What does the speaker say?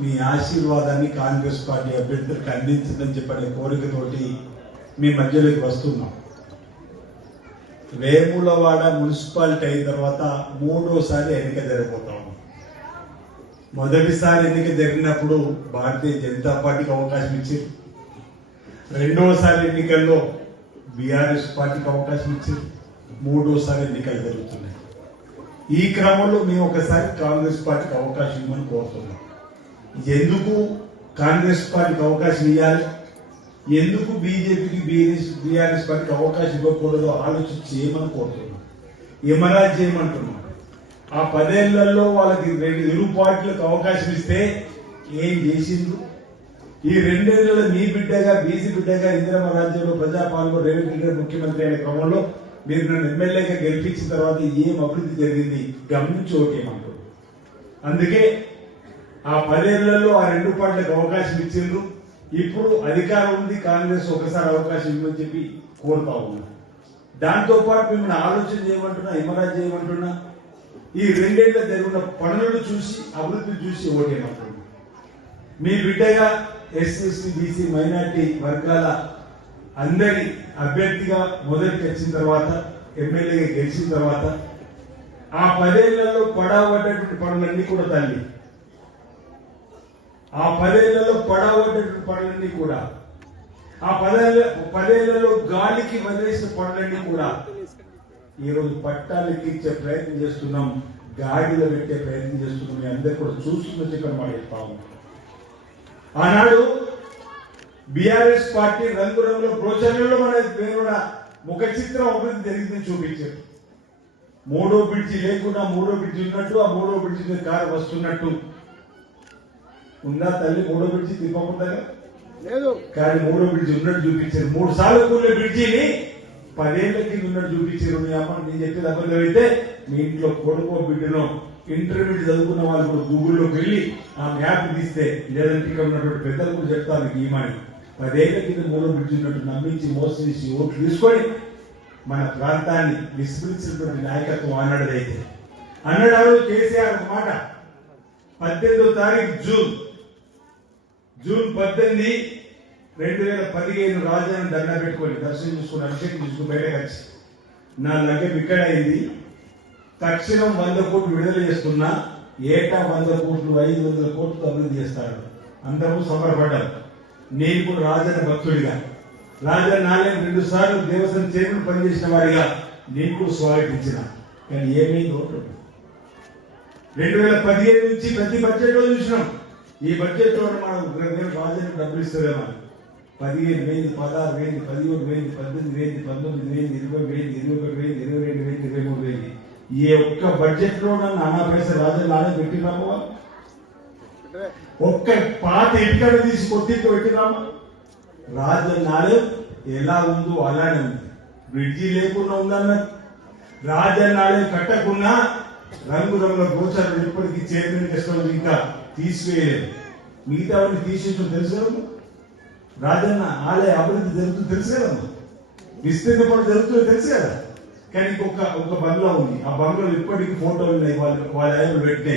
మీ ఆశీర్వాదాన్ని కాంగ్రెస్ పార్టీ అభ్యర్థులకు అందించిందని చెప్పనే కోరికతోటి మీ మధ్యలోకి వస్తున్నాం. వేములవాడ మున్సిపాలిటీ అయిన తర్వాత మూడోసారి ఎన్నిక జరగబోతాం మొదటిసారి ఎన్నిక జరిగినప్పుడు భారతీయ జనతా పార్టీకి అవకాశం ఇచ్చారు. రెండవసారి ఎన్నికల్లో బీఆర్ఎస్ పార్టీకి అవకాశం ఇచ్చారు. మూడోసారి ఎన్నికలు జరుగుతున్నాయి. ఈ క్రమంలో మేము ఒకసారి కాంగ్రెస్ పార్టీకి అవకాశం ఇవ్వమని కోరుతున్నాం. ఎందుకు కాంగ్రెస్ పార్టీకి అవకాశం ఇవ్వాలి ఎందుకు బీజేపీకి బీఎస్ బీఆర్ఎస్ పార్టీకి అవకాశం ఇవ్వకూడదో ఆలోచించి ఏమనుకుంటున్నాం యమరా చేయమంటున్నాం ఆ పదేళ్ళలో వాళ్ళకి రెండు ఇరు పార్టీలకు అవకాశం ఇస్తే ఏం చేసిండ్రు? ఈ రెండేళ్ళలో మీ బిడ్డగా బీసీ బిడ్డగా ఇందిరమ్మ రాజ్యంలో ప్రజాపాలనలో రేవంత్ రెడ్డి ముఖ్యమంత్రి అయిన క్రమంలో మీరు నన్ను ఎమ్మెల్యేగా గెలిపించిన తర్వాత ఏం అభివృద్ధి జరిగింది? గమనించి ఓకే అందుకే ఆ పదేళ్ళలో ఆ రెండు పార్టీలకు అవకాశం ఇచ్చిండ్రు. ఇప్పుడు అధికారం ఉంది కాంగ్రెస్ ఒకసారి అవకాశం ఇవ్వని చెప్పి కోరుతా ఉన్నా. దాంతో పాటు మిమ్మల్ని ఆలోచన చేయమంటున్నా హిమరాజ్ చేయమంటున్నా. ఈ రెండేళ్ళ జరిగిన పనులను చూసి అభివృద్ధి చూసి ఓటేమంటున్నా మీ బిడ్డగా ఎస్సీ బీసీ మైనార్టీ వర్గాల అందరి అభ్యర్థిగా మొదటికి వచ్చిన తర్వాత ఎమ్మెల్యేగా గెలిచిన తర్వాత ఆ పదేళ్ళలో పడవబడ్డటువంటి పనులన్నీ కూడా తల్లి. ఆ పదేళ్ళలో పడవబడ్డటువంటి పనులన్నీ కూడా. ఆ పదేళ్ళ పదేళ్ళలో గాలికి వదిలేసిన పనులన్నీ కూడా. ఈ రోజు ఎక్కించే ఇచ్చే ప్రయత్నం చేస్తున్నాం గాడిలో పెట్టే ప్రయత్నం చేస్తున్నాం మీ అందరు కూడా చూస్తున్న ఇక్కడ మాట చెప్తా ఆనాడు బీఆర్ఎస్ పార్టీ రంగురంగుల బ్రోచర్లలో మన పేరున ముఖ చిత్రం అభివృద్ధి జరిగిందని చూపించారు. మూడో బ్రిడ్జి లేకుండా మూడో బ్రిడ్జి ఉన్నట్టు ఆ మూడో బ్రిడ్జి మీద కారు వస్తున్నట్టు. ఉందా తల్లి మూడో బ్రిడ్జి తిప్పకుండా లేదు. కానీ మూడో బ్రిడ్జి ఉన్నట్టు చూపించారు. మూడు సార్లు కూలే బ్రిడ్జిని పదేళ్ళ కింద ఉన్నట్టు చూపించారు మీ అమ్మ. నేను చెప్పేది అబద్ధం అయితే మీ ఇంట్లో కొడుకో బిడ్డనో ఇంటర్మీడియట్ చదువుకున్న వాళ్ళు కూడా గూగుల్లోకి వెళ్ళి ఆ మ్యాప్ తీస్తే లేదంటే ఇక్కడ ఉన్నటువంటి పెద్దలు కూడా ఈ మాట. పదేళ్ళ కింద మూడో బ్రిడ్జి ఉన్నట్టు నమ్మించి మోసం చేసి ఓట్లు తీసుకొని మన ప్రాంతాన్ని విస్మరించినటువంటి నాయకత్వం అన్నడు ఆ రోజు కేసీఆర్ మాట. పద్దెనిమిదో తారీఖు జూన్ జూన్ పద్దెనిమిది రెండు వేల పదిహేను రాజధాని దండ పెట్టుకొని దర్శనం చూసుకుని అభిషేకం చూసుకుని బయటకు వచ్చి. నా లగ్గం ఇక్కడ అయింది తక్షణం వంద కోట్లు విడుదల చేస్తున్నా ఏటా వంద కోట్లు ఐదు వందల కోట్లు అభివృద్ధి చేస్తాడు. అందరూ సమరపడ్డారు నేను కూడా రాజన్న భక్తుడిగా. రాజన్న నాలుగు రెండు సార్లు దేవస్థానం చైర్మన్ పనిచేసిన వారిగా నేను కూడా స్వాగతించిన. కానీ ఏమైంది ఓటు రెండు వేల పదిహేను నుంచి ప్రతి బడ్జెట్లో చూసినాం. ఈ బడ్జెట్లో మనం రేపు డబ్బులు ఇస్తారేమో పదిహేను వేలు పదహారు వేలు పదిహేడు వేలు పద్దెనిమిది వేలు పంతొమ్మిది వేలు ఇరవై వేలు ఇరవై ఒకటి వేలు ఇరవై రెండు వేలు ఇరవై మూడు వేలు. ఈ ఒక్క బడ్జెట్లో నానా పైసలు రాజు నానే పెట్టినామా ఒక్క పాత ఇటుకడ తీసి కొట్టింటి పెట్టినామా నాడు ఎలా ఉందో అలానే ఉంది. బ్రిడ్జి లేకుండా ఉందన్నారు నాడు కట్టకున్నా రంగురంగుల గోచరం ఇప్పటికీ చైర్మన్ కష్టం ఇంకా తీసివేయలేదు. మిగతా వాడిని తీసేయడం తెలుసు కదమ్మా? రాజన్న ఆలయ అభివృద్ధి జరుగుతుంది తెలుసు కదమ్మా విస్తీర్ణ పనులు జరుగుతుంది తెలుసు కదా? కానీ ఇంకొక ఒక బంగ్లా ఉంది. ఆ బంగ్లాలో ఇప్పటికీ ఫోటోలు ఉన్నాయి. వాళ్ళు వాళ్ళ ఆయన పెట్టినాయి.